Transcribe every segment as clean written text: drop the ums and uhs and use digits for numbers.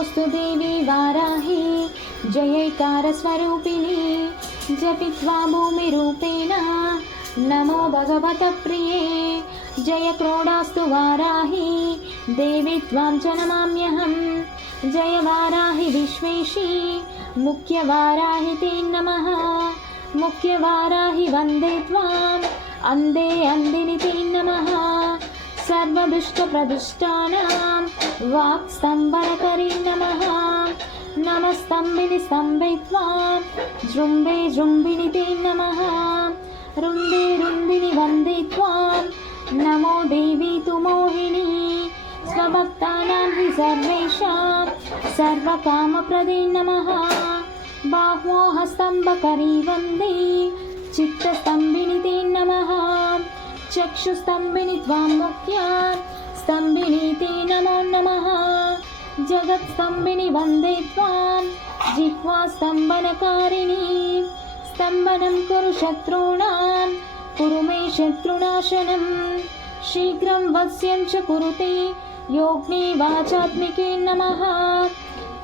नमोऽस्तु देवी वाराही जयैकारस्वरूपिणी जपित्वा भूमिरूपेण नमो भगवतप्रिये जय क्रोडास्तु वाराही देवी त्वां च नमाम्यहं जय वाराही विश्वेशी मुख्यवाराही ते नमः मुख्यवाराही वन्दे त्वाम् अंदे अंदिनि ते नमः सर्वदुष्टप्रदुष्टानां वाक्स्तम्भनकरी नमः नमस्तम्भिनि स्तम्भे त्वां जृम्भे जृम्भिनि ते नमः रुन्दे रुन्दिनि वन्दे त्वां नमो देवी तु मोहिनी स्वभक्तानां हि सर्वेषां सर्वकामप्रदे नमः बाह्वोहस्तम्भकरी वन्दे चित्तस्तम्भिनि ते नमः चक्षुस्तम्भिनि त्वां मुख्यां स्तम्भिनि ते नमो नमः जगत्स्तम्भिनि वन्दे त्वां जिह्वास्तम्भनकारिणी स्तम्भनं कुरु शत्रूणां कुरु मे शत्रुनाशनं शीघ्रं वश्यं च कुरुते योग्ने वाचात्मिके नमः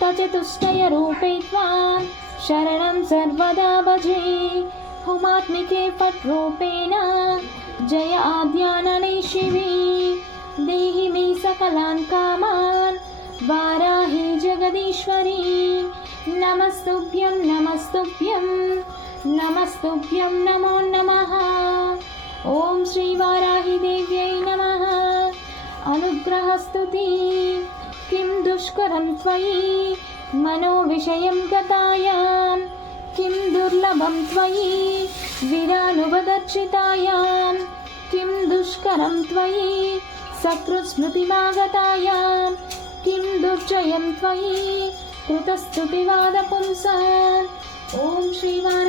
तचतुष्टयरूपे त्वां शरणं सर्वदा भजे हुमात्मिके फट्रूपेण जय आद्यानने शिवे देहि मे सकलान् कामान् वाराही जगदीश्वरी नमस्तुभ्यं नमस्तुभ्यं नमस्तुभ्यं नमो नमः ॐ श्री वाराही देव्यै नमः अनुग्रहस्तुति किं दुष्करं त्वयि मनोविषयं गतायां किं दुर्लभं त्वयि वीरानुवदर्शितायां किं दुष्करं त्वयि सकृत्स्मृतिमागतायां किं दुर्जयं त्वयि कृतस्तुतिवादपुंसाम् ॐ श्रीवाराही